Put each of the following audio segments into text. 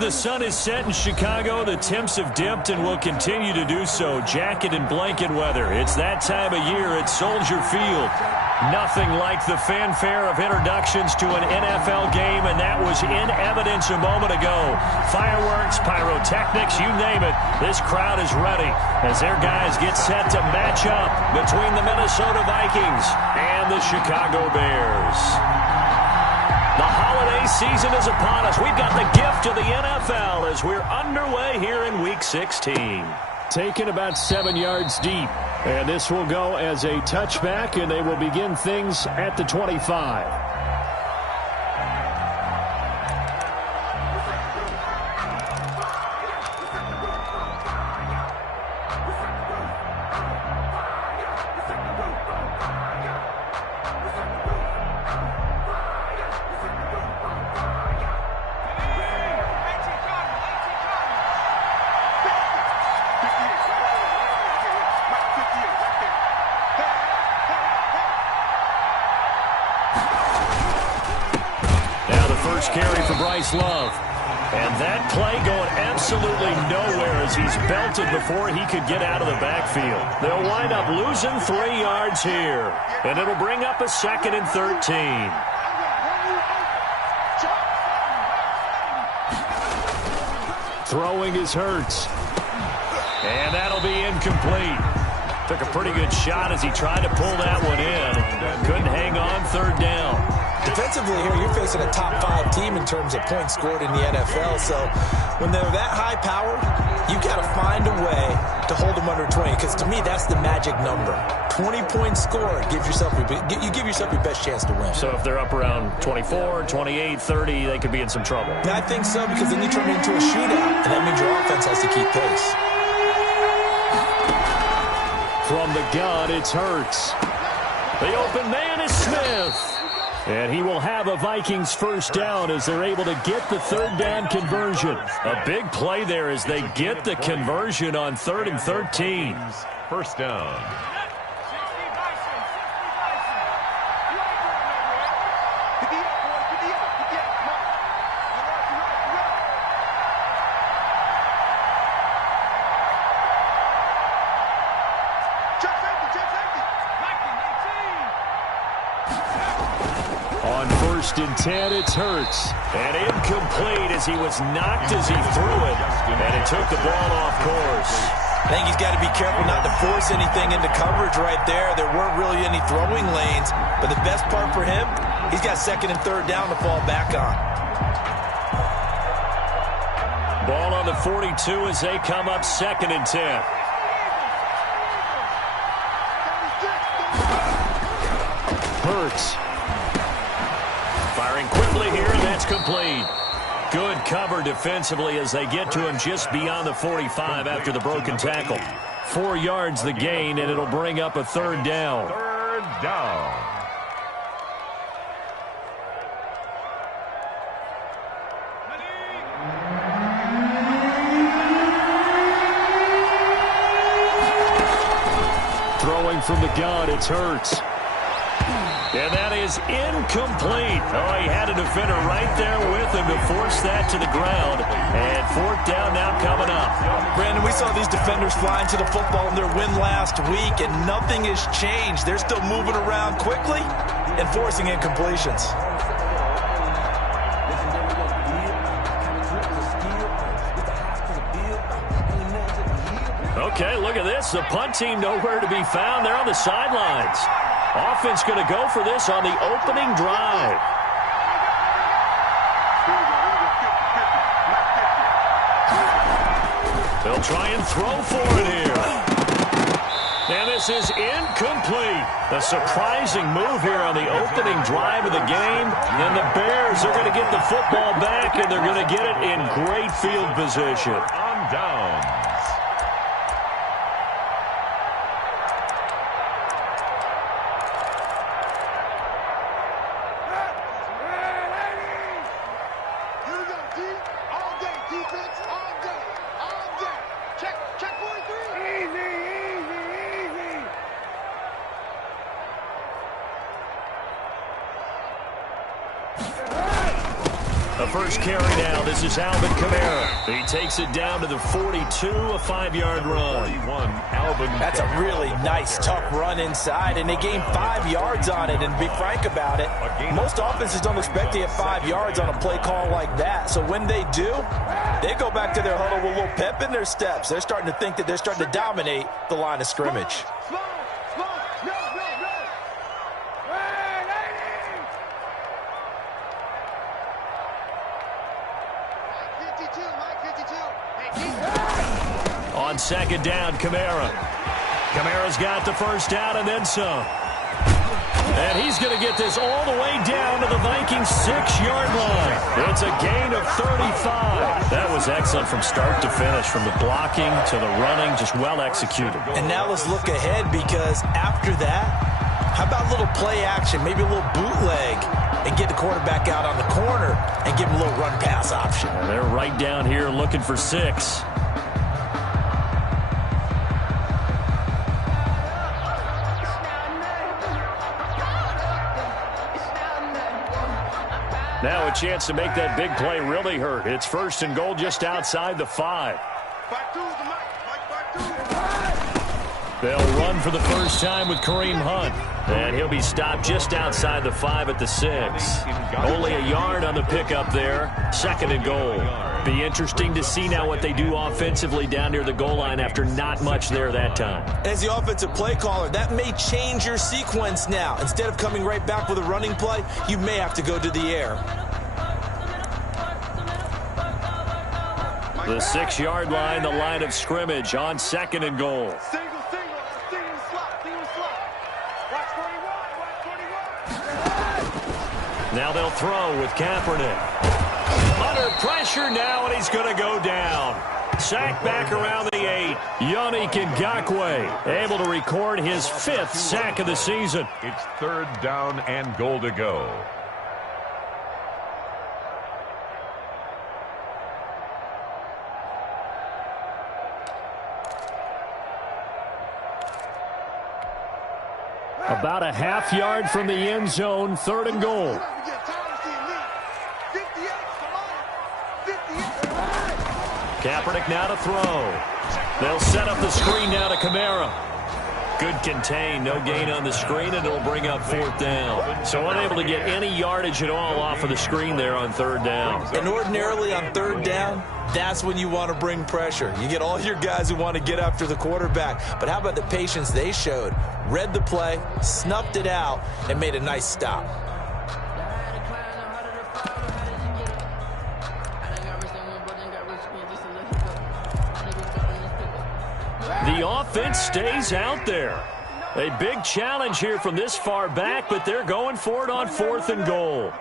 The sun is set in Chicago. The temps have dipped and will continue to do so. Jacket and blanket weather. It's that time of year at Soldier Field. Nothing like the fanfare of introductions to an NFL game, and that was in evidence a moment ago. Fireworks, pyrotechnics, you name it. This crowd is ready as their guys get set to match up between the Minnesota Vikings and the Chicago Bears. The holiday season is upon us. We've got the gift of the NFL as we're underway here in Week 16. Taken about 7 yards deep. And this will go as a touchback, and they will begin things at the 25. Carry for Bryce Love. And that play going absolutely nowhere as he's belted before he could get out of the backfield. They'll wind up losing 3 yards here. And it'll bring up a 2nd and 13. Throwing is Hurts. And that'll be incomplete. Took a pretty good shot as he tried to pull that one in. Couldn't hang on 3rd down. Defensively here, you're facing a top 5 team in terms of points scored in the NFL. So when they're that high powered, you got to find a way to hold them under 20. Because to me, that's the magic number. 20 points scored gives yourself you give yourself your best chance to win. So if they're up around 24, 28, 30, they could be in some trouble. Yeah, I think so, because then you turn it into a shootout, and that means your offense has to keep pace. From the gun, it's Hurts. The open man is Smith. And he will have a Vikings first down as they're able to get the 3rd down conversion. A big play there as they get the conversion on 3rd and 13. First down. On 1st and 10, it's Hurts. And incomplete as he was knocked as he threw it. And it took the ball off course. I think he's got to be careful not to force anything into coverage right there. There weren't really any throwing lanes. But the best part for him, he's got 2nd and 3rd down to fall back on. Ball on the 42 as they come up 2nd and 10. Hurts. Firing quickly here, and that's complete. Good cover defensively as they get to him just beyond the 45 after the broken tackle. 4 yards the gain, and it'll bring up a 3rd down. 3rd down. Throwing from the gun, it's Hurts. And that is incomplete. Oh, he had a defender right there with him to force that to the ground. And 4th down now coming up. Brandon, we saw these defenders flying to the football in their win last week, and nothing has changed. They're still moving around quickly and forcing incompletions. Okay, look at this. The punt team nowhere to be found. They're on the sidelines. Offense going to go for this on the opening drive. They'll try and throw for it here. And this is incomplete. A surprising move here on the opening drive of the game. And the Bears are going to get the football back, and they're going to get it in great field position. On down. The first carry now. This is Alvin Kamara. He takes it down to the 42, a 5-yard run. 41, Alvin. That's a really nice, tough run inside, and they gained 5 yards on it. And to be frank about it, most offenses don't expect to get 5 yards on a play call like that. So when they do, they go back to their huddle with a little pep in their steps. They're starting to think that they're starting to dominate the line of scrimmage. On second down, Kamara. Kamara's got the first down and then some. And he's going to get this all the way down to the Vikings 6-yard line. It's a gain of 35. That was excellent from start to finish, from the blocking to the running, just well executed. And now let's look ahead, because after that, how about a little play action, maybe a little bootleg, and get the quarterback out on the corner and give him a little run-pass option. And they're right down here looking for 6. Now a chance to make that big play really hurt. It's 1st and goal just outside the 5. They'll run for the first time with Kareem Hunt. And he'll be stopped just outside the 5 at the 6. Only a yard on the pickup there. 2nd and goal. Be interesting to see now what they do offensively down near the goal line after not much there that time. As the offensive play caller, that may change your sequence now. Instead of coming right back with a running play, you may have to go to the air. The 6-yard line, the line of scrimmage on 2nd and goal. Now they'll throw with Kaepernick. Under pressure now, and he's going to go down. Sack back around the 8. Yannick Ngakoue able to record his 5th sack of the season. It's 3rd down and goal to go. About a half yard from the end zone, 3rd and goal. Kaepernick now to throw. They'll set up the screen now to Kamara. Good contain, no gain on the screen, and it'll bring up 4th down. So unable to get any yardage at all off of the screen there on 3rd down. And ordinarily on 3rd down, that's when you want to bring pressure. You get all your guys who want to get after the quarterback. But how about the patience they showed? Read the play, snuffed it out, and made a nice stop. The offense stays out there. A big challenge here from this far back, but they're going for it on 4th and goal.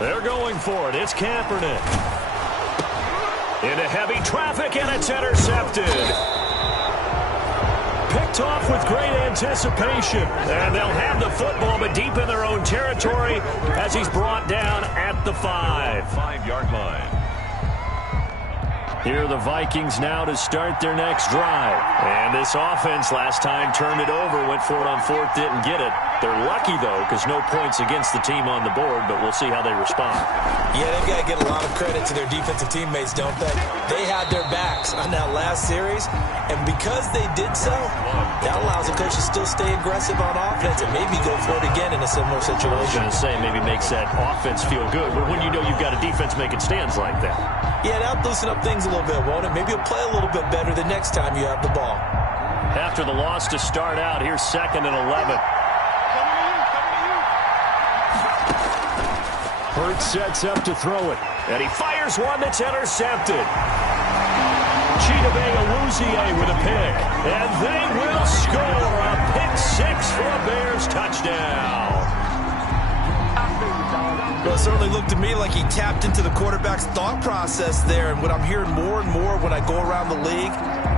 They're going for it. It's Kaepernick. Into heavy traffic, and it's intercepted. Picked off with great anticipation. And they'll have the football, but deep in their own territory as he's brought down at the 5. 5-yard line. Here are the Vikings now to start their next drive. And this offense last time turned it over, went for it on 4th, didn't get it. They're lucky, though, because no points against the team on the board, but we'll see how they respond. Yeah, they've got to get a lot of credit to their defensive teammates, don't they? They had their backs on that last series, and because they did so, that allows the coach to still stay aggressive on offense and maybe go for it again in a similar situation. I was going to say, maybe makes that offense feel good, but when you know you've got a defense making stands like that. Yeah, that'll loosen up things a little bit, won't it? Maybe you'll play a little bit better the next time you have the ball. After the loss to start out, here's 2nd and 11. Hurts sets up to throw it, and he fires one that's intercepted. Chidobe Awuzie with a pick, and they will score a pick 6 for a Bears touchdown. Well, it certainly looked to me like he tapped into the quarterback's thought process there, and what I'm hearing more and more when I go around the league,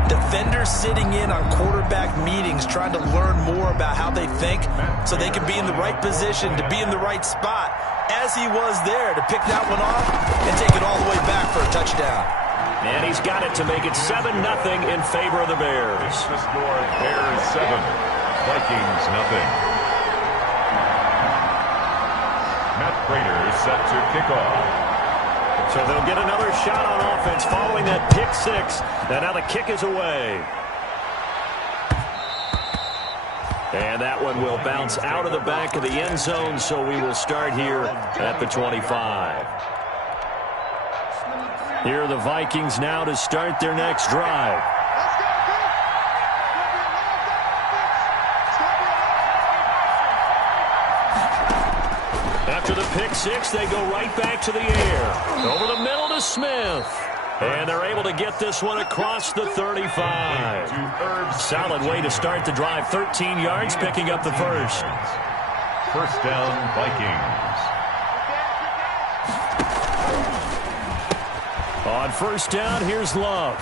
defenders sitting in on quarterback meetings trying to learn more about how they think so they can be in the right position to be in the right spot, as he was there to pick that one off and take it all the way back for a touchdown. And he's got it to make it 7-0 in favor of the Bears. The score, Bears 7, Vikings 0. Matt Prater set to kick off. So they'll get another shot on offense following that pick six. And now the kick is away. And that one will bounce out of the back of the end zone, so we will start here at the 25. Here are the Vikings now to start their next drive. After the pick six, they go right back to the air. Over the middle to Smith. And they're able to get this one across the 35. Solid way to start the drive. 13 yards, picking up the first. First down, Vikings. On first down, here's Love.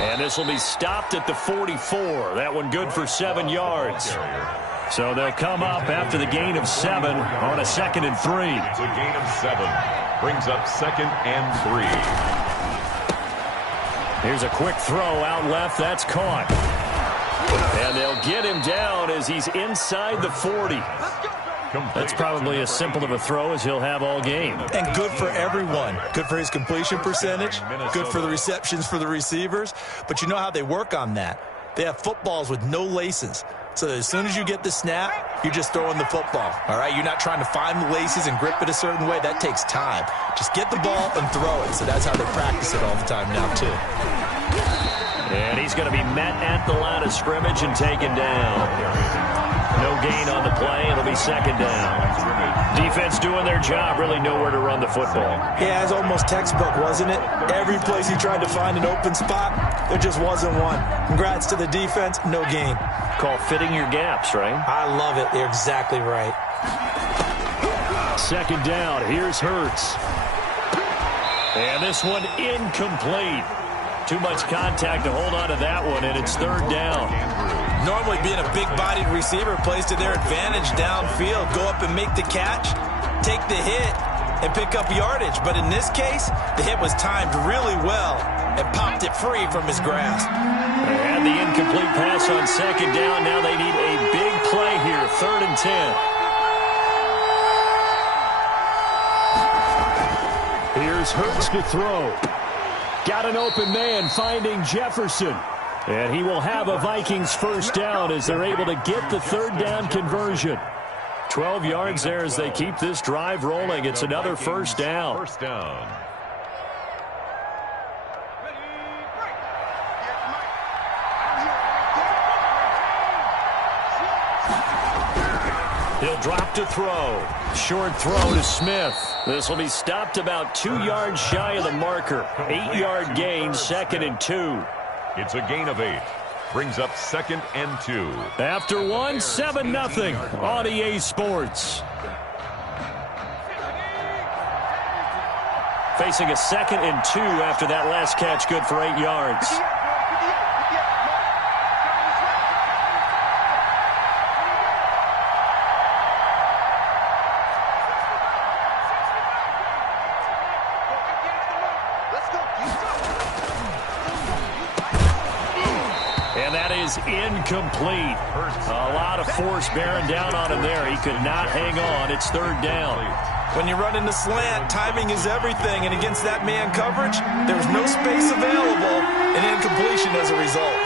And this will be stopped at the 44. That one good for 7 yards. So they'll come up after the gain of 7 on a 2nd and 3. It's a gain of 7. Brings up 2nd and 3. Here's a quick throw out left. That's caught. And they'll get him down as he's inside the 40. That's probably as simple of a throw as he'll have all game. And good for everyone. Good for his completion percentage. Good for the receptions for the receivers. But you know how they work on that. They have footballs with no laces. So as soon as you get the snap, you're just throwing the football. All right, you're not trying to find the laces and grip it a certain way. That takes time. Just get the ball and throw it. So that's how they practice it all the time now, too. And he's going to be met at the line of scrimmage and taken down. No gain on the play. It'll be 2nd down. Defense doing their job. Really nowhere to run the football. Yeah, it's almost textbook, wasn't it? Every place he tried to find an open spot, there just wasn't one. Congrats to the defense. No gain. Call fitting your gaps, right? I love it. You're exactly right. 2nd down. Here's Hurts. And this one incomplete. Too much contact to hold on to that one, and it's 3rd down. Normally being a big-bodied receiver plays to their advantage downfield. Go up and make the catch, take the hit, and pick up yardage. But in this case, the hit was timed really well and popped it free from his grasp. They had the incomplete pass on 2nd down. Now they need a big play here, 3rd and 10. Here's Hurts to throw. Got an open man finding Jefferson. And he will have a Vikings first down as they're able to get the 3rd down conversion. 12 yards there as they keep this drive rolling. It's another first down. First down. He'll drop to throw. Short throw to Smith. This will be stopped about 2 yards shy of the marker. 8-yard gain, 2nd and 2. It's a gain of 8. Brings up 2nd and 2. After 1, 7-0 on EA Sports. Facing a 2nd and 2 after that last catch, good for 8 yards. Incomplete. A lot of force bearing down on him there. He could not hang on. It's 3rd down. When you run in the slant, timing is everything. And against that man coverage, there's no space available and incompletion as a result.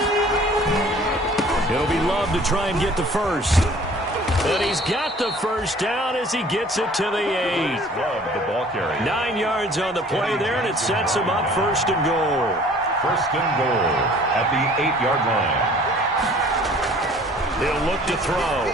It'll be Love to try and get the first. And he's got the first down as he gets it to the 8. Love the ball carrier. 9 yards on the play there, and it sets him up 1st and goal. 1st and goal at the 8-yard line. He'll look to throw.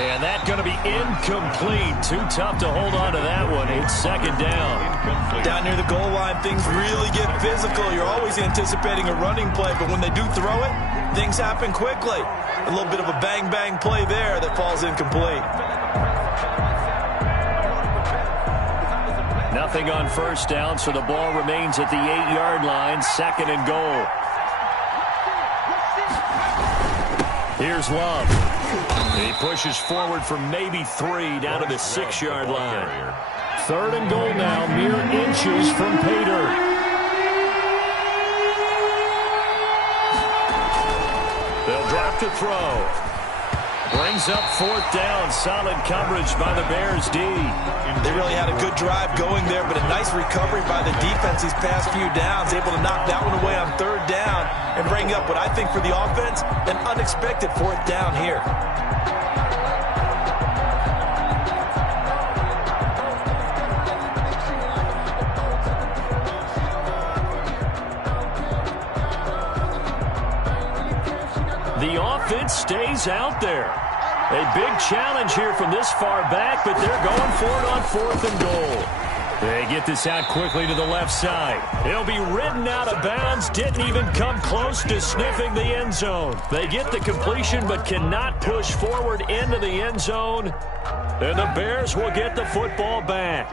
And that's going to be incomplete. Too tough to hold on to that one. It's 2nd down. Down near the goal line, things really get physical. You're always anticipating a running play, but when they do throw it, things happen quickly. A little bit of a bang-bang play there that falls incomplete. Nothing on first down, so the ball remains at the 8-yard line. 2nd and goal. Here's Love. He pushes forward for maybe 3 down to the 6-yard line. 3rd and goal now, mere inches from pay dirt. They'll drop to throw. Brings up 4th down. Solid coverage by the Bears D. They really had a good drive going there, but a nice recovery by the defense these past few downs. Able to knock that one away on 3rd down and bring up what I think for the offense, an unexpected 4th down here. The offense stays out there. A big challenge here from this far back, but they're going for it on 4th and goal. They get this out quickly to the left side. He'll be ridden out of bounds. Didn't even come close to sniffing the end zone. They get the completion but cannot push forward into the end zone. And the Bears will get the football back.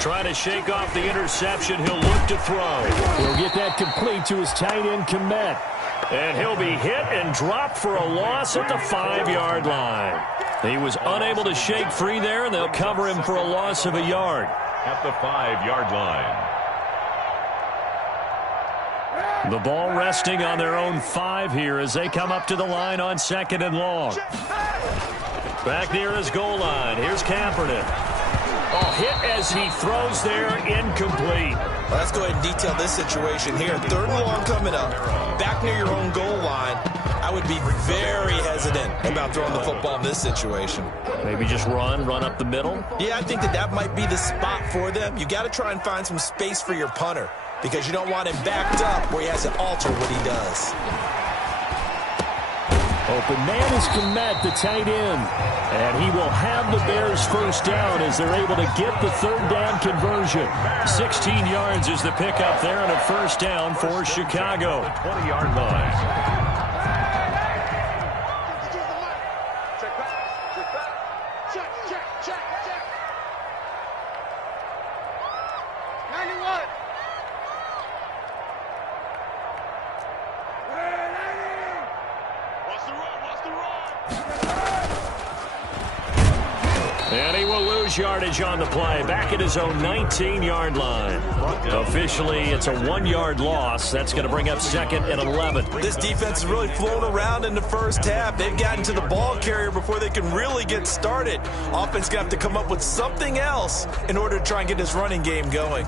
Trying to shake off the interception. He'll look to throw. He'll get that complete to his tight end, Komet. And he'll be hit and dropped for a loss at the 5-yard line. He was unable to shake free there, and they'll cover him for a loss of a yard. At the 5-yard line. The ball resting on their own 5 here as they come up to the line on 2nd and long. Back near his goal line. Here's Kaepernick. Oh, hit as he throws there, incomplete. Well, let's go ahead and detail this situation here. 3rd and long coming up, back near your own goal line. I would be very hesitant about throwing the football in this situation. Maybe just run up the middle? Yeah, I think that might be the spot for them. You got to try and find some space for your punter because you don't want him backed up where he has to alter what he does. Open man is Komet, the tight end. And he will have the Bears first down as they're able to get the 3rd down conversion. 16 yards is the pickup there and a first down for Chicago. 20-yard line. And he will lose yardage on the play. Back at his own 19-yard line. Officially, it's a 1-yard loss. That's going to bring up 2nd and 11. This defense has really flown around in the first half. They've gotten to the ball carrier before they can really get started. Offense going to have to come up with something else in order to try and get this running game going.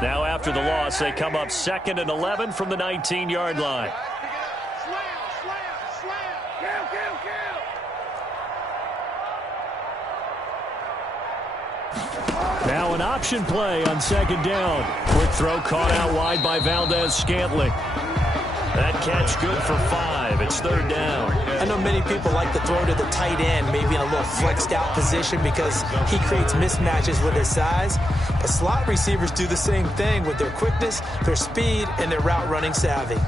Now after the loss, they come up 2nd and 11 from the 19-yard line. Now an option play on 2nd down. Quick throw caught out wide by Valdez-Scantling. That catch good for 5. It's 3rd down. I know many people like to throw to the tight end, maybe in a little flexed out position because he creates mismatches with his size. But slot receivers do the same thing with their quickness, their speed, and their route running savvy.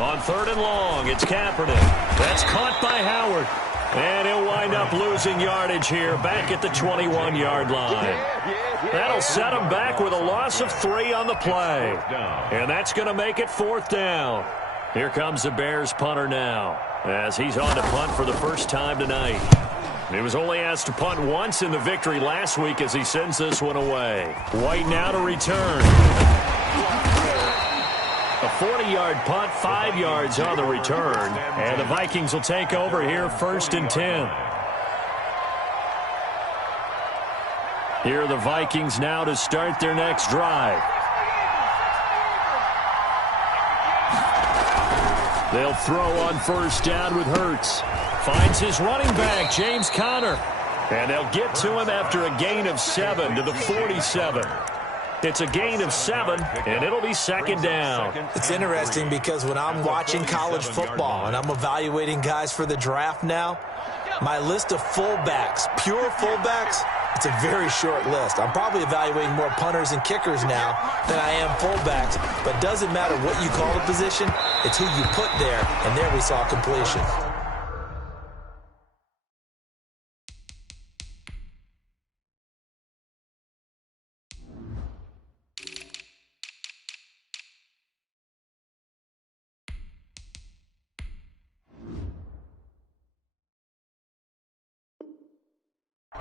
On 3rd and long, it's Kaepernick. That's caught by Howard. And he'll wind up losing yardage here back at the 21-yard line. That'll set him back with a loss of 3 on the play. And that's going to make it 4th down. Here comes the Bears punter now as he's on to punt for the first time tonight. He was only asked to punt once in the victory last week as he sends this one away. White now to return. A 40-yard punt, 5 yards on the return. And the Vikings will take over here 1st and 10. Here are the Vikings now to start their next drive. They'll throw on 1st down with Hurts. Finds his running back, James Conner. And they'll get to him after a gain of 7 to the 47. It's a gain of 7, and it'll be 2nd down. It's interesting because when I'm watching college football and I'm evaluating guys for the draft now, my list of fullbacks, pure fullbacks, It's a very short list. I'm probably evaluating more punters and kickers now than I am fullbacks, but doesn't matter what you call the position, it's who you put there, and there we saw completion.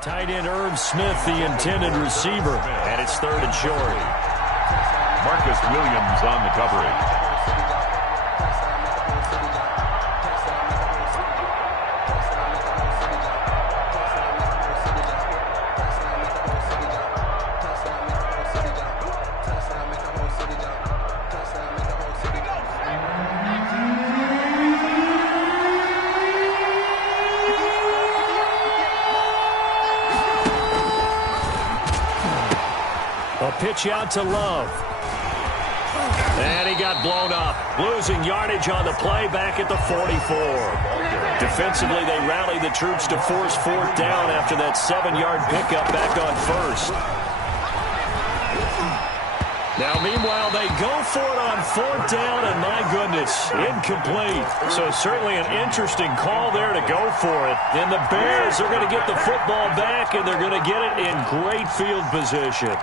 Tight end Irv Smith, the intended receiver, and it's 3rd and short. Marcus Williams on the coverage. Pitch out to Love. And he got blown up. Losing yardage on the play back at the 44. Defensively, they rallied the troops to force 4th down after that 7-yard pickup back on 1st. Now, meanwhile, they go for it on 4th down, and my goodness, incomplete. So certainly an interesting call there to go for it. And the Bears are going to get the football back, and they're going to get it in great field position.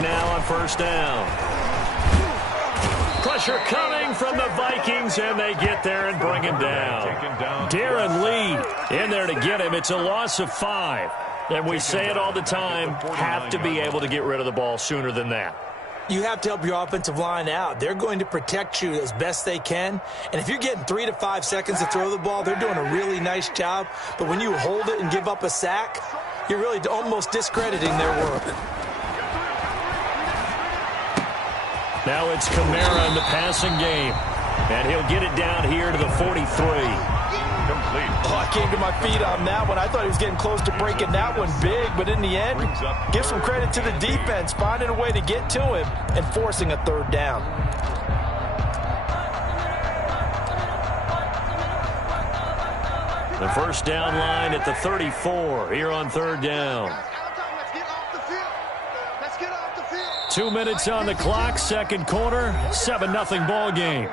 Now on 1st down. Pressure coming from the Vikings, and they get there and bring him down. Darren Lee in there to get him. It's a loss of 5. And we say it all the time, have to be able to get rid of the ball sooner than that. You have to help your offensive line out. They're going to protect you as best they can. And if you're getting 3 to 5 seconds to throw the ball, they're doing a really nice job. But when you hold it and give up a sack, you're really almost discrediting their work. Now it's Kamara in the passing game. And he'll get it down here to the 43. Complete. Oh, I came to my feet on that one. I thought he was getting close to breaking that one big, but in the end, give some credit to the defense, finding a way to get to him and forcing a 3rd down. The 1st down line at the 34 here on 3rd down. 2 minutes on the clock, 2nd quarter, 7-0 ball game.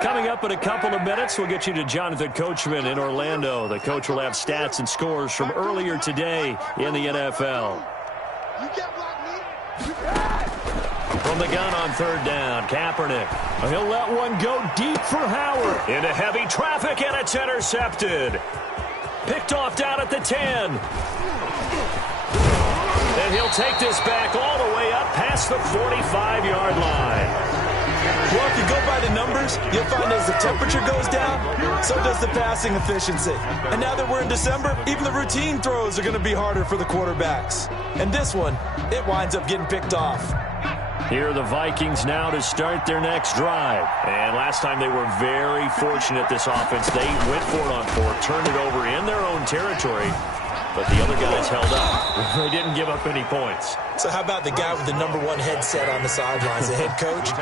Coming up in a couple of minutes, we'll get you to Jonathan Coachman in Orlando. The coach will have stats and scores from earlier today in the NFL. From the gun on 3rd down, Kaepernick. He'll let one go deep for Howard. Into heavy traffic, and it's intercepted. Picked off down at the 10. And he'll take this back all the way up past the 45-yard line. Well, if you go by the numbers, you'll find as the temperature goes down, so does the passing efficiency. And now that we're in December, even the routine throws are going to be harder for the quarterbacks. And this one, it winds up getting picked off. Here are the Vikings now to start their next drive. And last time they were very fortunate, this offense. They went for it on 4th, turned it over in their own territory, but the other guys held up. They didn't give up any points. So how about the guy with the #1 headset on the sidelines, the head coach?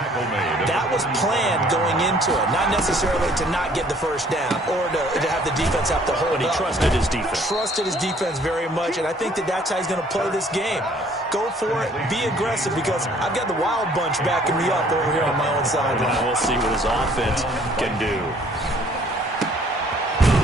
That was planned going into it, not necessarily to not get the 1st down or to have the defense have to hold up. But he trusted his defense. Trusted his defense very much, and I think that's how he's going to play this game. Go for it, be aggressive, because I've got the wild bunch backing me up over here on my own sideline. Well, we'll see what his offense can do.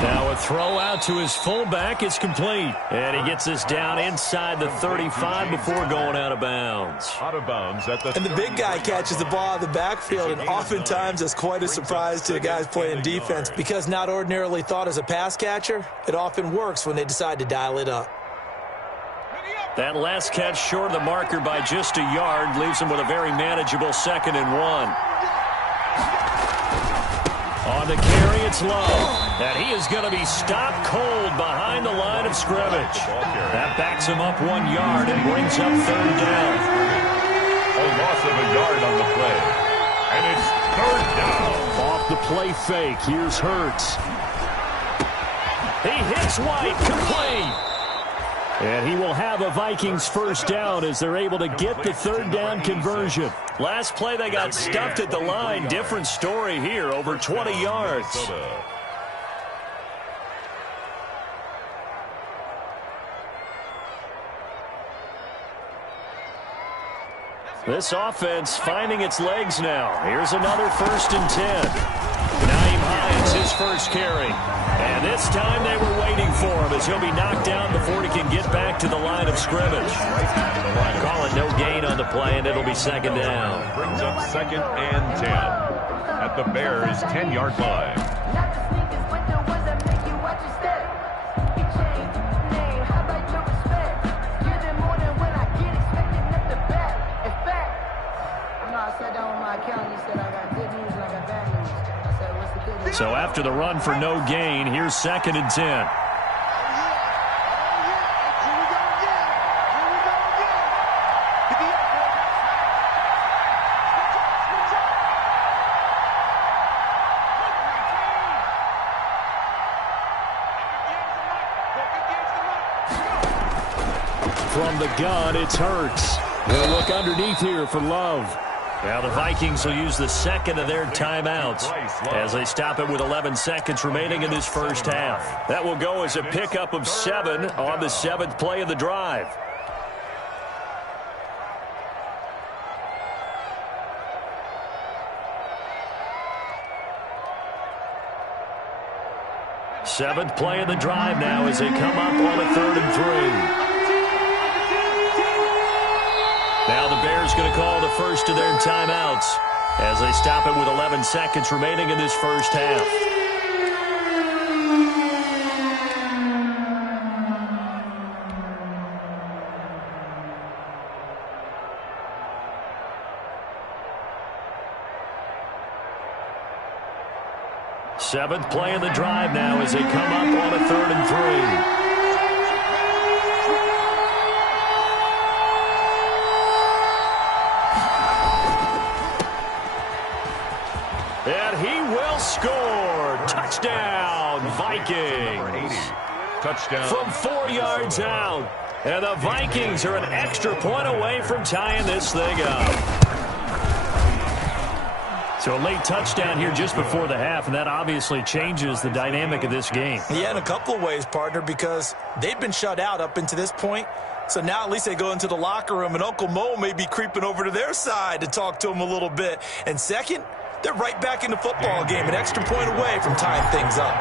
Now a throw out to his fullback is complete. And he gets this down inside the 35 before going out of bounds. Out of bounds at the And the big guy catches the ball out of the backfield, and oftentimes it's quite a surprise to the guys playing defense, because not ordinarily thought as a pass catcher, it often works when they decide to dial it up. That last catch short of the marker by just a yard leaves him with a very manageable 2nd and 1. On the carry, it's Love. And he is going to be stopped cold behind the line of scrimmage. That backs him up 1 yard and brings up third down. A loss of a yard on the play. And it's third down. Off the play fake, here's Hurts. He hits White, complete. And he will have a Vikings first down as they're able to get the third down conversion. Last play they got stuffed at the line. Different story here, over 20 yards. This offense finding its legs now. Here's another 1st and 10. Naeem Hines, his first carry. And this time they were waiting for him as he'll be knocked down before he can get back to the line of scrimmage. Call it no gain on the play, and it'll be second down. Brings up 2nd and 10 at the Bears' 10-yard line. So after the run for no gain, here's 2nd and 10. From the gun, it's Hurts. They'll look underneath here for Love. Now the Vikings will use the 2nd of their timeouts as they stop it with 11 seconds remaining in this first half. That will go as a pickup of 7 on the 7th play of the drive. Seventh play of the drive now as they come up on a 3rd and 3. Now the Bears going to call the first of their timeouts as they stop it with 11 seconds remaining in this first half. Seventh play of the drive now as they come up on a 3rd and 3. And he will score. Touchdown, Vikings. Touchdown. From 4 yards out. And the Vikings are an extra point away from tying this thing up. So a late touchdown here just before the half, and that obviously changes the dynamic of this game. Yeah, in a couple of ways, partner, because they've been shut out up until this point. So now at least they go into the locker room, and Uncle Mo may be creeping over to their side to talk to him a little bit. And second, they're right back in the football game, an extra point away from tying things up.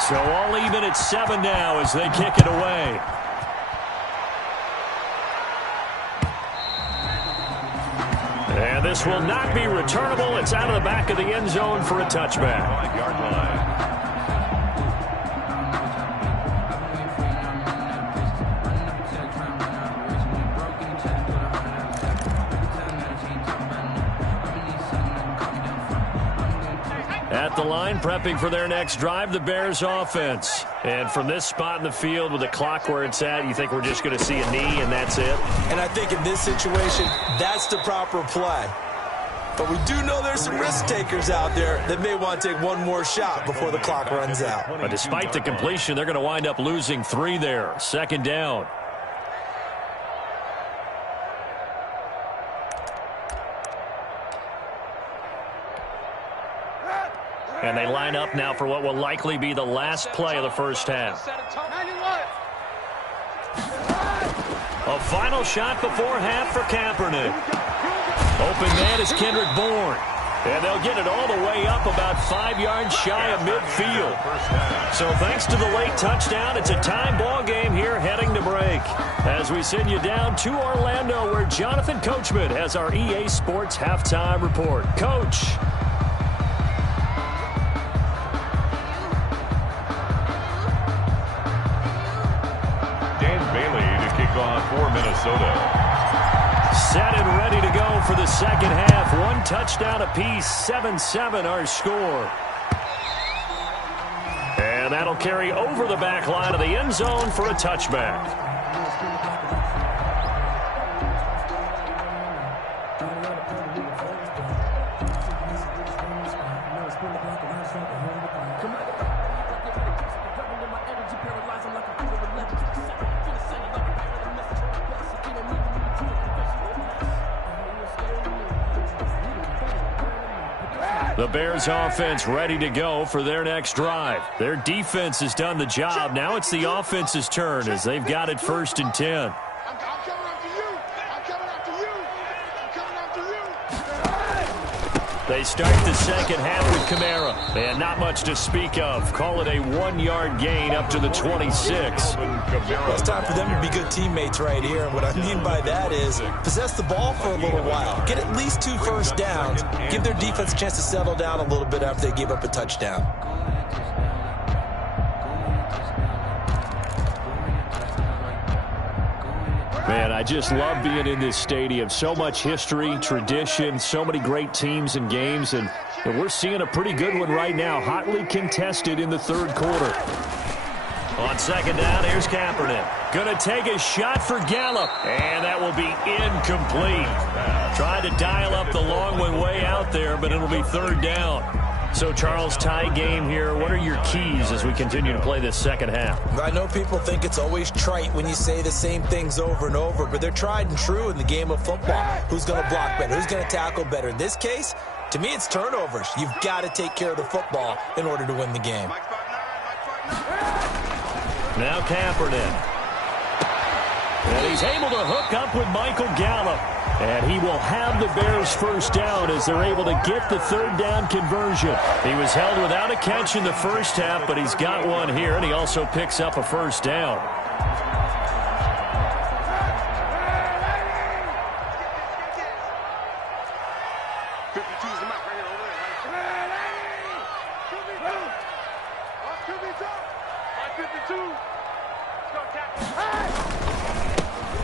So all even at 7 now as they kick it away. And this will not be returnable. It's out of the back of the end zone for a touchback. 5-yard line. At the line, prepping for their next drive, the Bears offense. And from this spot in the field with the clock where it's at, you think we're just going to see a knee and that's it? And I think in this situation, that's the proper play. But we do know there's some risk takers out there that may want to take one more shot before the clock runs out. But despite the completion, they're going to wind up losing 3 there. 2nd down. And they line up now for what will likely be the last play of the first half. A final shot before half for Kaepernick. Open man is Kendrick Bourne. And they'll get it all the way up about 5 yards shy of midfield. So thanks to the late touchdown, it's a time ball game here heading to break. As we send you down to Orlando where Jonathan Coachman has our EA Sports halftime report. Coach. For Minnesota. Set and ready to go for the second half. 1 touchdown apiece, 7-7 our score. And that'll carry over the back line of the end zone for a touchback. The Bears offense ready to go for their next drive. Their defense has done the job. Now it's the offense's turn as they've got it 1st and 10. They start the second half with Kamara. And not much to speak of. Call it a 1-yard gain up to the 26. Well, it's time for them to be good teammates right here. And what I mean by that is possess the ball for a little while. Get at least 2 first downs. Give their defense a chance to settle down a little bit after they give up a touchdown. Man, I just love being in this stadium. So much history, tradition, so many great teams and games, and we're seeing a pretty good one right now, hotly contested in the 3rd quarter. On 2nd down, here's Kaepernick. Going to take a shot for Gallup, and that will be incomplete. Tried to dial up the long one way out there, but it'll be 3rd down. So, Charles, tie game here. What are your keys as we continue to play this second half? I know people think it's always trite when you say the same things over and over, but they're tried and true in the game of football. Who's going to block better? Who's going to tackle better? In this case, to me, it's turnovers. You've got to take care of the football in order to win the game. Now Kaepernick. And he's able to hook up with Michael Gallup. And he will have the Bears 1st down as they're able to get the 3rd down conversion. He was held without a catch in the first half, but he's got one here, and he also picks up a 1st down.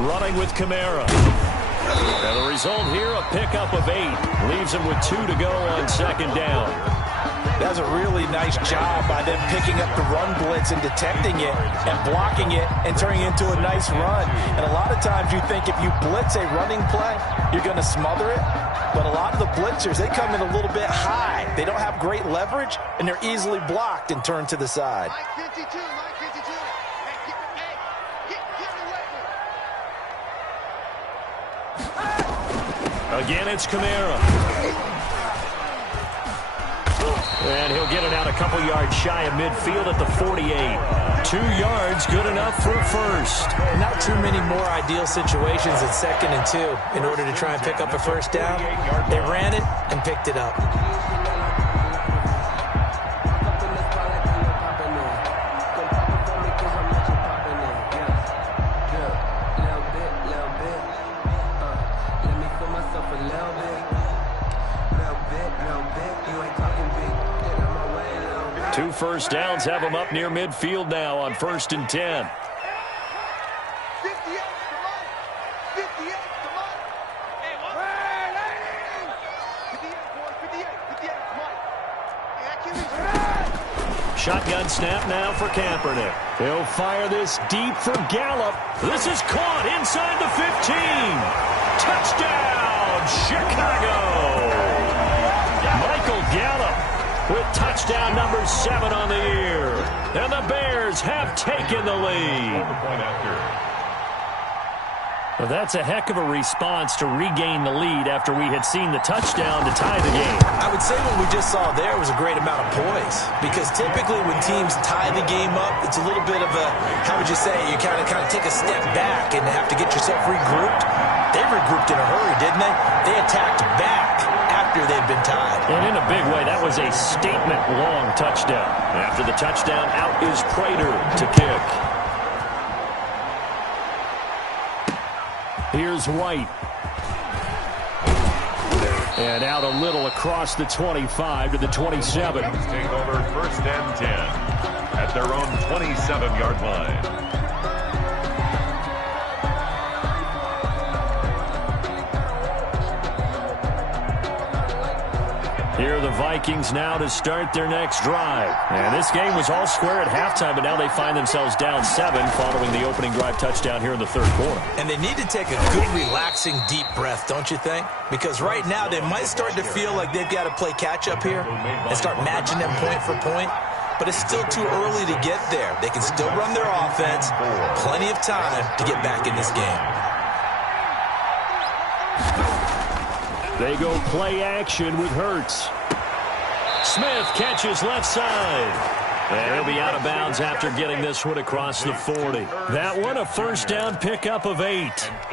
Running with Kamara. And the result here, a pickup of 8. Leaves him with 2 to go on 2nd down. That's a really nice job by them picking up the run blitz and detecting it and blocking it and turning it into a nice run. And a lot of times you think if you blitz a running play, you're going to smother it. But a lot of the blitzers, they come in a little bit high. They don't have great leverage, and they're easily blocked and turned to the side. Again, it's Kamara. And he'll get it out a couple yards shy of midfield at the 48. 2 yards, good enough for a 1st. Not too many more ideal situations at 2nd and 2 in order to try and pick up a 1st down. They ran it and picked it up. Two 1st downs have him up near midfield now on 1st and 10. Shotgun snap now for Kaepernick. He'll fire this deep for Gallup. This is caught inside the 15. Touchdown, Chicago. Michael Gallup with touchdown number 7 on the year. And the Bears have taken the lead. Well, that's a heck of a response to regain the lead after we had seen the touchdown to tie the game. I would say what we just saw there was a great amount of poise, because typically when teams tie the game up, it's a little bit of a, how would you say, you kind of take a step back and have to get yourself regrouped. They regrouped in a hurry, didn't they? They attacked back after they'd been tied. And in a big way, that was a statement-long touchdown. After the touchdown, out is Prater to kick. Here's White. And out a little across the 25 to the 27. Take over 1st and 10 at their own 27-yard line. Here are the Vikings now to start their next drive. And this game was all square at halftime, but now they find themselves down 7 following the opening drive touchdown here in the third quarter. And they need to take a good, relaxing, deep breath, don't you think? Because right now they might start to feel like they've got to play catch-up here and start matching them point for point. But it's still too early to get there. They can still run their offense. Plenty of time to get back in this game. They go play action with Hurts. Smith catches left side. And he'll be out of bounds after getting this one across the 40. That one, a first down pickup of 8.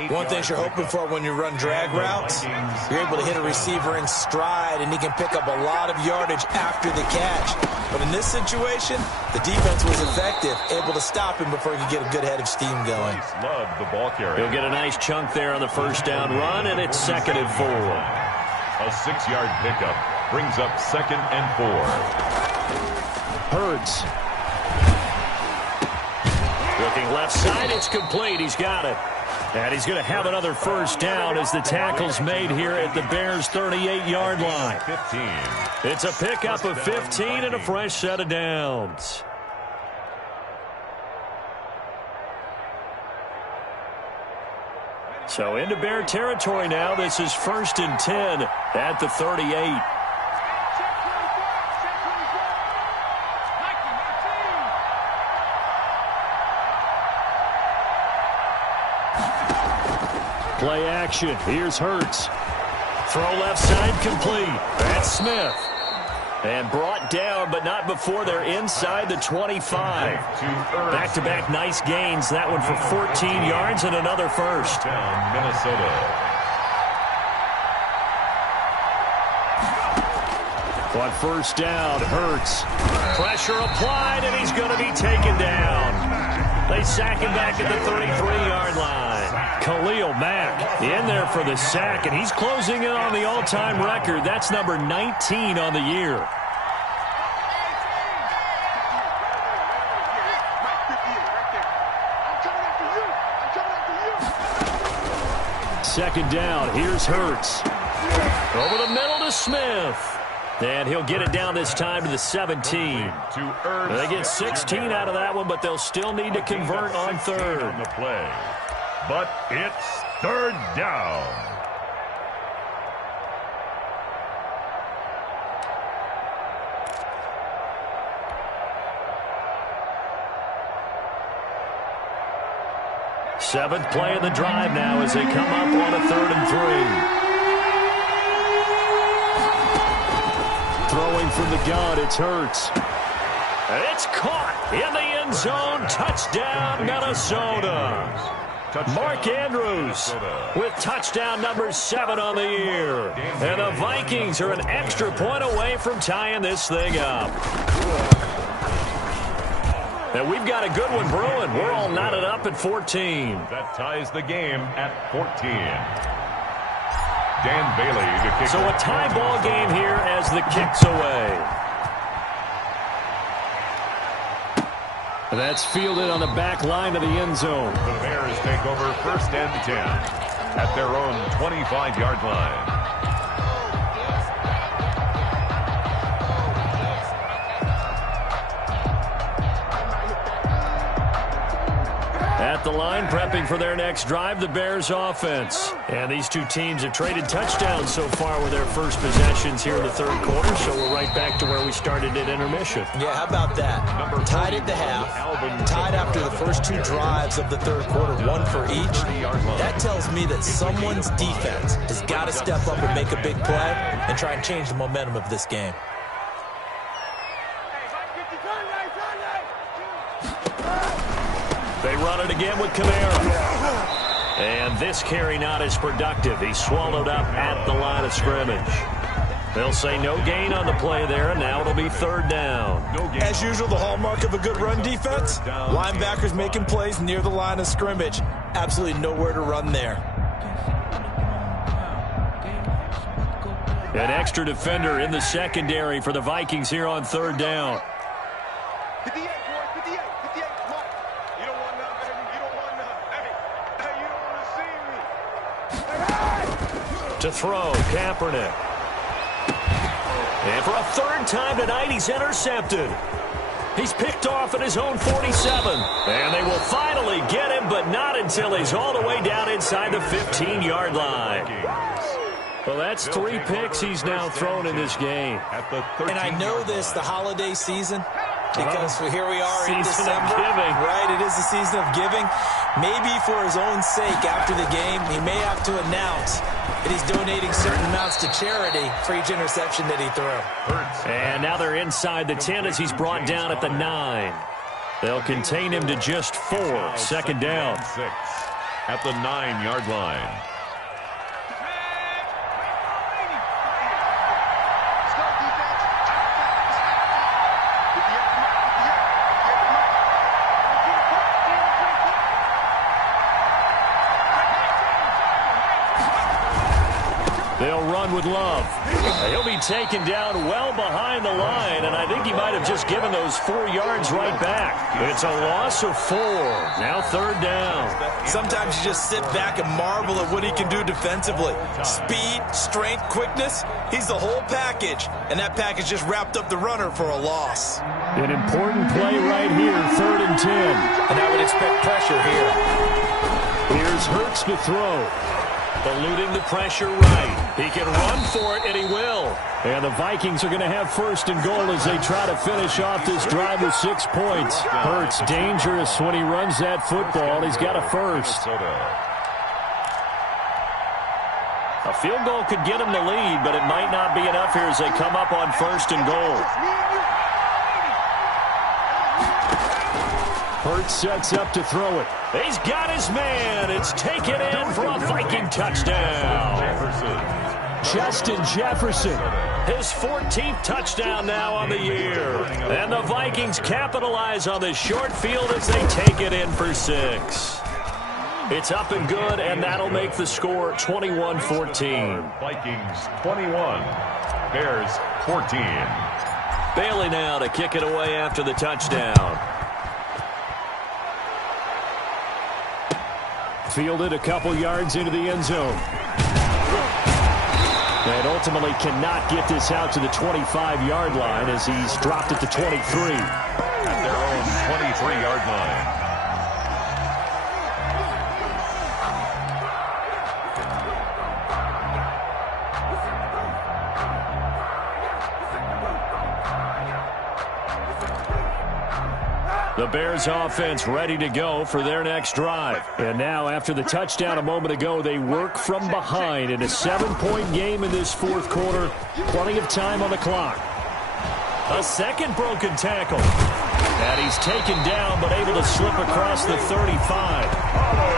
One thing you're hoping for when you run drag routes, you're able to hit a receiver in stride, and he can pick up a lot of yardage after the catch. But in this situation, the defense was effective, able to stop him before he could get a good head of steam going. He'll get a nice chunk there on the first down run, and it's 2nd and 4. A 6-yard pickup brings up 2nd and 4. Hurts. Looking left side, it's complete. He's got it. And he's going to have another first down as the tackle's made here at the Bears' 38-yard line. 15. It's a pickup of 15 and a fresh set of downs. So into Bear territory now. This is 1st and 10 at the 38. Play action. Here's Hurts. Throw left side complete. That's Smith. And brought down, but not before they're inside the 25. Back-to-back nice gains. That one for 14 yards and another first. Down Minnesota. On first down, Hurts. Pressure applied, and he's going to be taken down. They sack him back at the 33-yard line. Khalil Mack in there for the sack, and he's closing in on the all-time record. That's number 19 on the year. Second down, here's Hurts. Over the middle to Smith. And he'll get it down this time to the 17. They get 16 out of that one, but they'll still need to convert on third. On the play. But it's 3rd down. Seventh play of the drive now as they come up on a 3rd and 3. Throwing from the gun, it's Hurts. It's caught in the end zone. Touchdown, Minnesota. Mark Andrews with touchdown number 7 on the year. And the Vikings are an extra point away from tying this thing up. And we've got a good one brewing. We're all knotted up at 14. That ties the game at 14. Dan Bailey to kick. So a tie ball game here as the kick's away. That's fielded on the back line of the end zone. The Bears take over 1st and 10 at their own 25-yard line. At the line, prepping for their next drive, the Bears offense. And these two teams have traded touchdowns so far with their first possessions here in the third quarter, so we're right back to where we started at intermission. Yeah, how about that? Tied at the half, tied after the first 2 drives of the third quarter, 1 for each. That tells me that someone's defense has got to step up and make a big play and try and change the momentum of this game. They run it again with Kamara. And this carry not as productive. He's swallowed up at the line of scrimmage. They'll say no gain on the play there, and now it'll be 3rd down. As usual, the hallmark of a good run defense, linebackers making plays near the line of scrimmage. Absolutely nowhere to run there. An extra defender in the secondary for the Vikings here on 3rd down. To throw, Kaepernick. And for a third time tonight, he's intercepted. He's picked off at his own 47. And they will finally get him, but not until he's all the way down inside the 15-yard line. Well, that's 3 picks he's now thrown in this game. And I know this, the holiday season, because here we are in December. Right, it is the season of giving. Maybe for his own sake, after the game, he may have to announce that he's donating certain amounts to charity for each interception that he threw. And now they're inside the 10 as he's brought down at the 9. They'll contain him to just 4. Second down. 6 at the 9-yard line. They'll run with Love. He'll be taken down well behind the line, and I think he might have just given those 4 yards right back. It's a loss of 4. Now third down. Sometimes you just sit back and marvel at what he can do defensively. Speed, strength, quickness, he's the whole package. And that package just wrapped up the runner for a loss. An important play right here, 3rd and 10. And I would expect pressure here. Here's Hurts to throw. Eluding the pressure right. He can run for it, and he will. And the Vikings are going to have 1st and goal as they try to finish off this drive with 6 points. Hurts dangerous when he runs that football. He's got a first. A field goal could get him the lead, but it might not be enough here as they come up on 1st and goal. Hurts sets up to throw it. He's got his man. It's taken in for a Viking touchdown. Justin Jefferson. His 14th touchdown now on the year. And the Vikings capitalize on this short field as they take it in for 6. It's up and good, and that'll make the score 21-14. Vikings 21, Bears 14. Bailey now to kick it away after the touchdown. Fielded a couple yards into the end zone. And ultimately cannot get this out to the 25-yard line as he's dropped it to 23. At their own 23-yard line. The Bears offense ready to go for their next drive. And now after the touchdown a moment ago, they work from behind in a 7-point game in this 4th quarter. Plenty of time on the clock. A second broken tackle. And he's taken down but able to slip across the 35.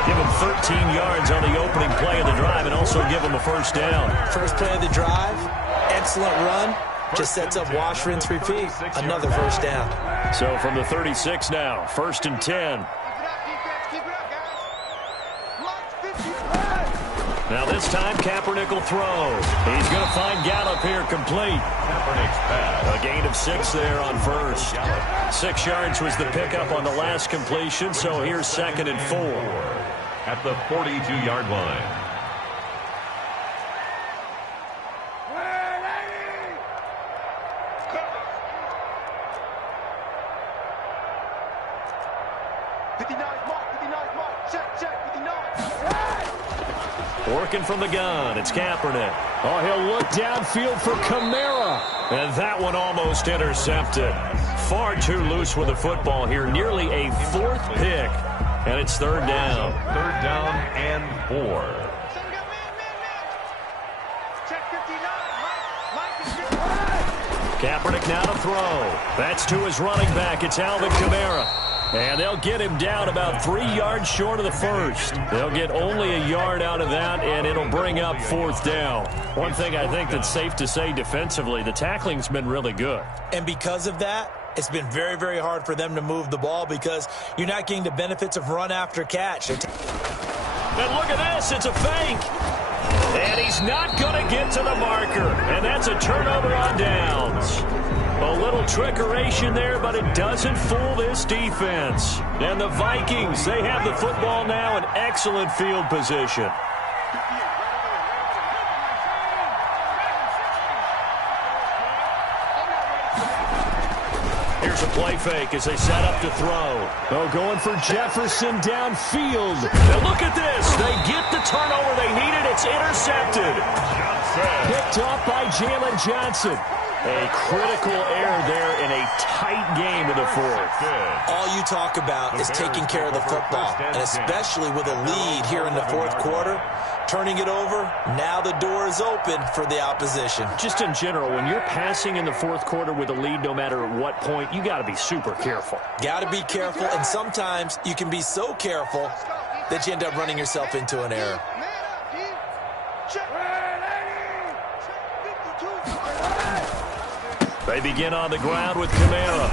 Give him 13 yards on the opening play of the drive and also give him a first down. First play of the drive, excellent run. Just sets up wash, rinse, repeat. Another first down. So from the 36 now, 1st and 10. Now this time Kaepernick will throw. He's going to find Gallup here complete. Kaepernick's pass. A gain of 6 there on first. 6 yards was the pickup on the last completion, so here's 2nd and 4. At the 42-yard line. Working from the gun, it's Kaepernick. Oh, he'll look downfield for Kamara. And that one almost intercepted. Far too loose with the football here. Nearly a 4th pick. And it's 3rd down. 3rd down and 4. Kaepernick now to throw. That's to his running back. It's Alvin Kamara. And they'll get him down about 3 yards short of the first. They'll get only a yard out of that, and it'll bring up 4th down. One thing I think that's safe to say defensively, the tackling's been really good. And because of that, it's been very, very hard for them to move the ball because you're not getting the benefits of run after catch. And look at this, it's a fake. And he's not going to get to the marker. And that's a turnover on downs. A little trickeration there, but it doesn't fool this defense. And the Vikings, they have the football now in excellent field position. Here's a play fake as they set up to throw. Oh, going for Jefferson downfield. Now look at this. They get the turnover they needed. It's intercepted. Picked off by Jalen Johnson. A critical error there in a tight game in the fourth. All you talk about is taking care of the football, and especially with a lead here in the fourth quarter, turning it over, now the door is open for the opposition. Just in general, when you're passing in the fourth quarter with a lead, no matter at what point, you got to be super careful. Got to be careful, and sometimes you can be so careful that you end up running yourself into an error. They begin on the ground with Kamara.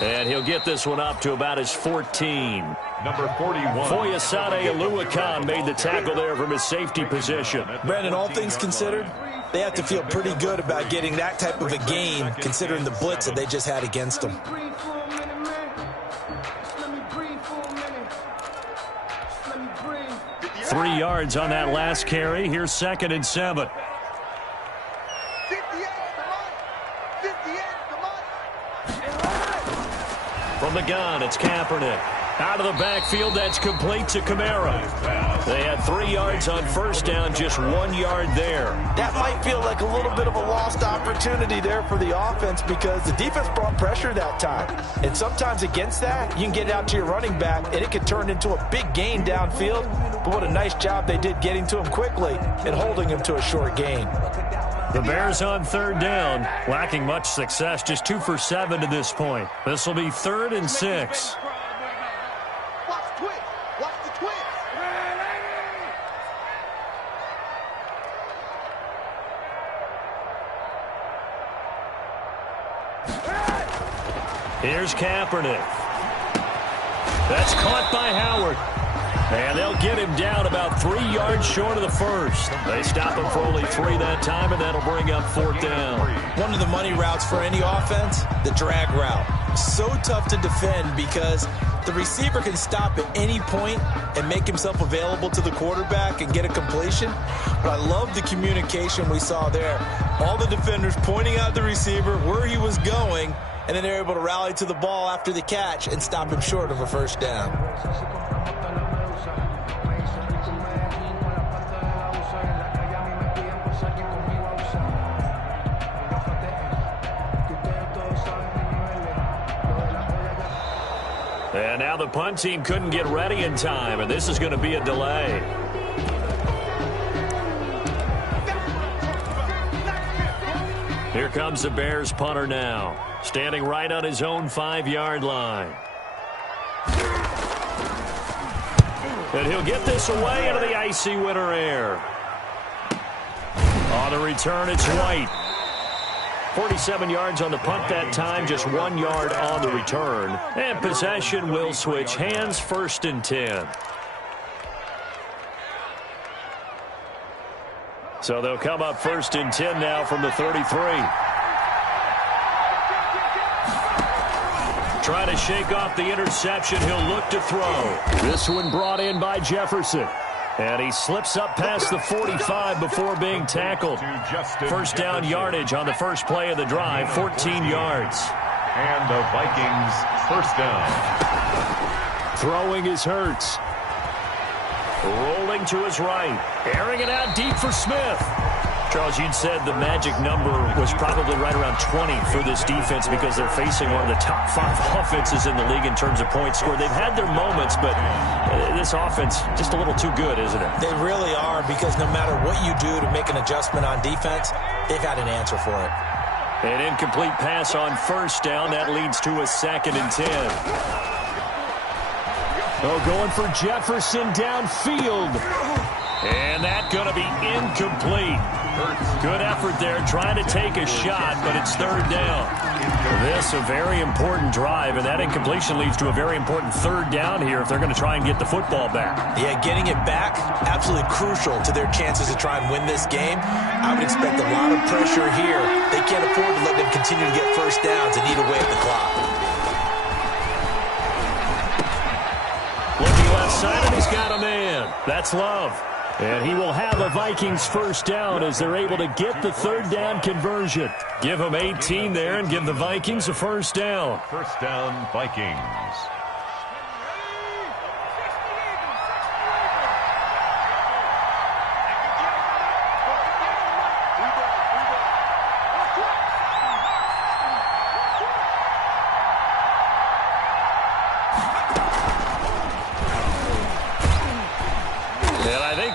And he'll get this one up to about his 14. Number 41. Foyesade Oluwakan made the tackle there from his safety position. Brandon, all things considered, they have to feel pretty good about getting that type of a gain, considering the blitz that they just had against them. Three yards on that last carry. Here's 2nd and 7. From the gun, it's Kaepernick. Out of the backfield, that's complete to Kamara. They had 3 yards on first down, just 1 yard there. That might feel like a little bit of a lost opportunity there for the offense because the defense brought pressure that time. And sometimes against that, you can get out to your running back, and it can turn into a big gain downfield. But what a nice job they did getting to him quickly and holding him to a short gain. The Bears on 3rd down, lacking much success, just 2 for 7 to this point. This will be 3rd and 6. Here's Kaepernick. That's caught by Howard. And they'll get him down about 3 yards short of the first. They stop him for only 3 that time, and that'll bring up 4th down. One of the money routes for any offense, the drag route. So tough to defend because the receiver can stop at any point and make himself available to the quarterback and get a completion. But I love the communication we saw there. All the defenders pointing out the receiver, where he was going, and then they're able to rally to the ball after the catch and stop him short of a first down. And now the punt team couldn't get ready in time, and this is going to be a delay. Here comes the Bears punter now, standing right on his own 5-yard line. And he'll get this away into the icy winter air. On the return, it's White. 47 yards on the punt that time, just 1 yard on the return. And possession will switch hands, 1st and 10. So they'll come up 1st and 10 now from the 33. Trying to shake off the interception. He'll look to throw. This one brought in by Jefferson. And he slips up past the 45 before being tackled. First down yardage on the first play of the drive, 14 yards. And the Vikings first down. Throwing is Hurts. Rolling to his right. Airing it out deep for Smith. Charles, you'd said the magic number was probably right around 20 for this defense because they're facing one of the top 5 offenses in the league in terms of points scored. They've had their moments, but this offense just a little too good, isn't it? They really are, because no matter what you do to make an adjustment on defense, they've had an answer for it. An incomplete pass on first down. That leads to a 2nd and 10. Oh, going for Jefferson downfield. And that's going to be incomplete. Good effort there, trying to take a shot, but it's 3rd down. This a very important drive, and that incompletion leads to a very important 3rd down here if they're going to try and get the football back. Yeah, getting it back, absolutely crucial to their chances to try and win this game. I would expect a lot of pressure here. They can't afford to let them continue to get first downs and eat away at the clock. Looking left side, and he's got a man. That's Love. And he will have a Vikings first down as they're able to get the third down conversion. Give them 18 there and give the Vikings a first down. First down, Vikings.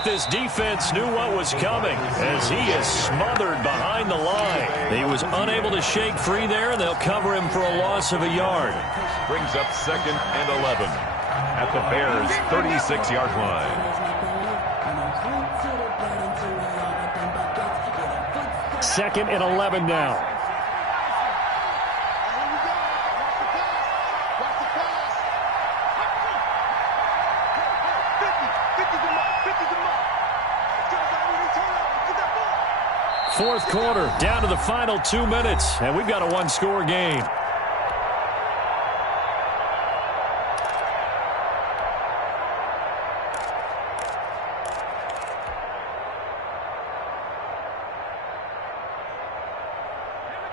This defense knew what was coming as he is smothered behind the line. He was unable to shake free there, and they'll cover him for a loss of a yard. Brings up 2nd and 11 at the Bears' 36-yard line. Second and 11 now. Fourth quarter, down to the final 2 minutes, and we've got a one-score game.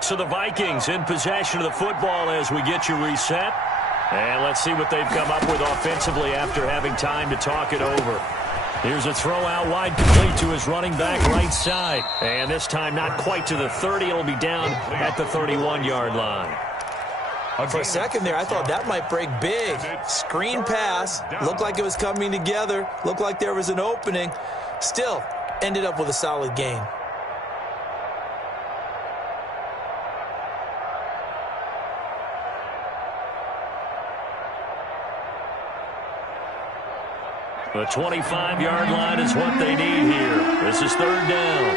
So the Vikings in possession of the football as we get you reset. And let's see what they've come up with offensively after having time to talk it over. Here's a throw out wide, complete to his running back right side. And this time not quite to the 30. It'll be down at the 31-yard line. For a second there, I thought that might break big. Screen pass. Looked like it was coming together. Looked like there was an opening. Still, ended up with a solid gain. The 25-yard line is what they need here. This is third down.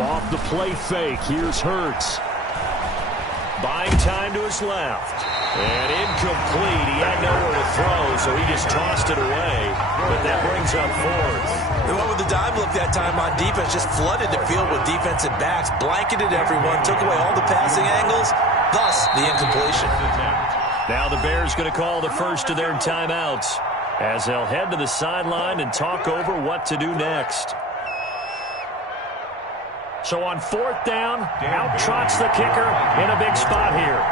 Off the play fake, here's Hurts. Buying time to his left. And incomplete. He had nowhere to throw, so he just tossed it away. But that brings up fourth. They went with the dime look that time on defense, just flooded the field with defensive backs, blanketed everyone, took away all the passing angles, thus the incompletion. Now the Bears going to call the first of their timeouts as they'll head to the sideline and talk over what to do next. So on fourth down, out trots the kicker in a big spot here.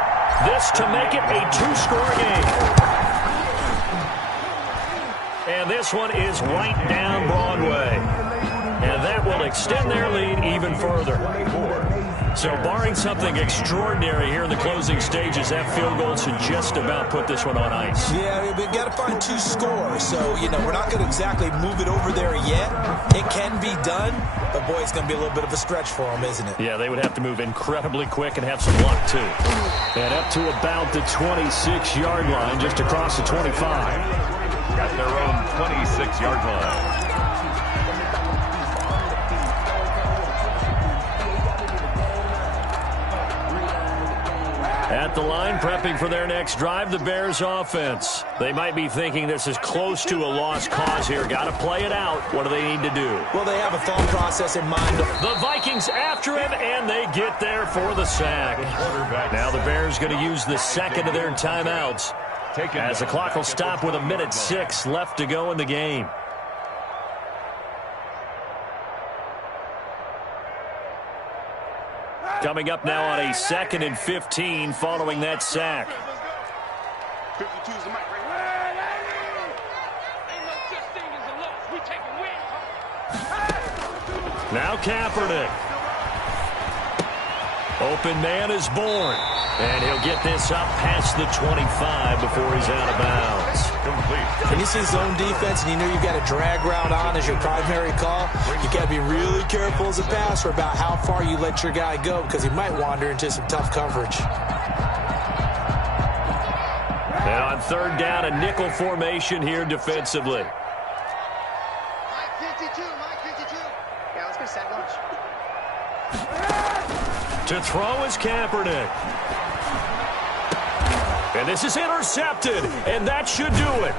This to make it a two-score game. And this one is right down Broadway. And that will extend their lead even further. So barring something extraordinary here in the closing stages, that field goal should just about put this one on ice. Yeah, we've got to find two scores. So, we're not going to exactly move it over there yet. It can be done, but, boy, it's going to be a little bit of a stretch for them, isn't it? Yeah, they would have to move incredibly quick and have some luck, too. And up to about the 26-yard line, just across the 25. At their own 26-yard line. At the line, prepping for their next drive, the Bears offense. They might be thinking this is close to a lost cause here. Got to play it out. What do they need to do? Well, they have a thought process in mind. The Vikings after him, and they get there for the sack. Now the Bears going to use the second of their timeouts as the clock will stop with 1:06 left to go in the game. Coming up now on a 2nd and 15 following that sack. Now Kaepernick. Open man is born. And he'll get this up past the 25 before he's out of bounds. Complete. When you see zone defense and you know you've got a drag route on as your primary call, you got to be really careful as a passer about how far you let your guy go because he might wander into some tough coverage. And on third down, a nickel formation here defensively. Mike 52. Yeah, let's go set lunch. To throw is Kaepernick. And And this is intercepted, and that should do it.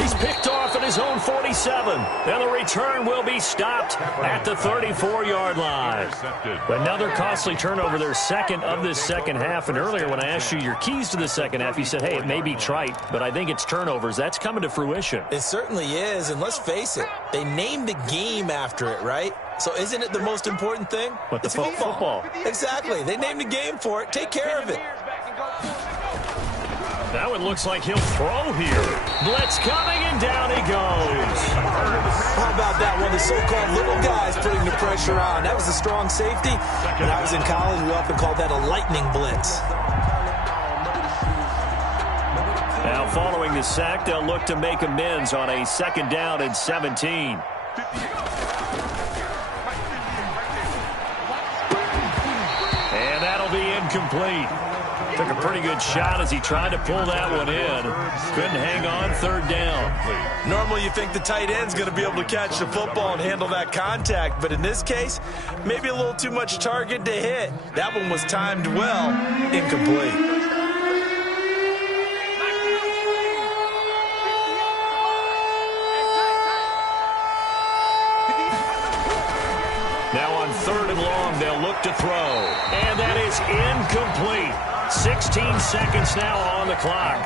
He's picked off at his own 47, and the return will be stopped at the 34-yard line. Another costly turnover, their second of this second half. And earlier when I asked you your keys to the second half, you said, hey, it may be trite, but I think it's turnovers. That's coming to fruition. It certainly is, and let's face it, they named the game after it, right? So isn't it the most important thing? What, it's football. Exactly. They named the game for it. Take care of it. That one looks like he'll throw here. Blitz coming, and down he goes. How about that one? The so-called little guys putting the pressure on. That was a strong safety. When I was in college, we often called that a lightning blitz. Now following the sack, they'll look to make amends on a 2nd down and 17. And that'll be incomplete. Took a pretty good shot as he tried to pull that one in. Couldn't hang on, 3rd down. Normally you think the tight end's going to be able to catch the football and handle that contact, but in this case, maybe a little too much target to hit. That one was timed well, incomplete. Now on 3rd and long, they'll look to throw. And that is incomplete. 16 seconds now on the clock.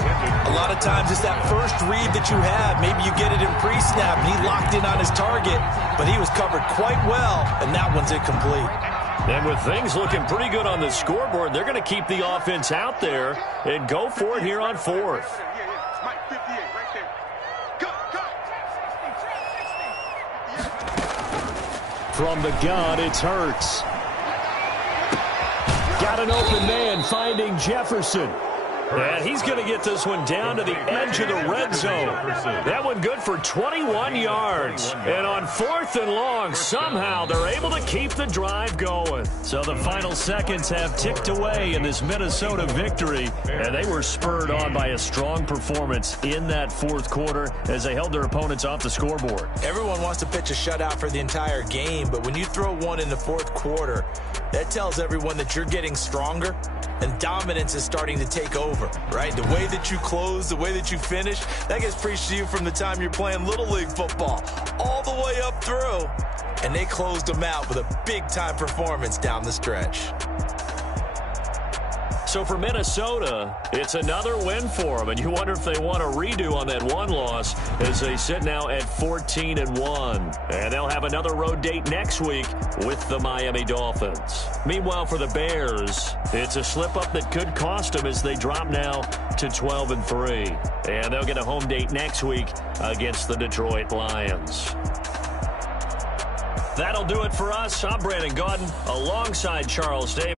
A lot of times it's that first read that you have. Maybe you get it in pre-snap, and he locked in on his target, but he was covered quite well, and that one's incomplete. And with things looking pretty good on the scoreboard, they're going to keep the offense out there and go for it here on 4th. From the gun, it's Hurts. Got an open man, finding Jefferson. And he's going to get this one down to the edge of the red zone. That one good for 21 yards. And on 4th and long, somehow they're able to keep the drive going. So the final seconds have ticked away in this Minnesota victory. And they were spurred on by a strong performance in that 4th quarter as they held their opponents off the scoreboard. Everyone wants to pitch a shutout for the entire game, but when you throw one in the 4th quarter, that tells everyone that you're getting stronger and dominance is starting to take over, right? The way that you close, the way that you finish, that gets preached to you from the time you're playing Little League football all the way up through. And they closed them out with a big-time performance down the stretch. So for Minnesota, it's another win for them, and you wonder if they want a redo on that one loss as they sit now at 14-1. And they'll have another road date next week with the Miami Dolphins. Meanwhile, for the Bears, it's a slip-up that could cost them as they drop now to 12-3. And they'll get a home date next week against the Detroit Lions. That'll do it for us. I'm Brandon Gaudin alongside Charles Davis.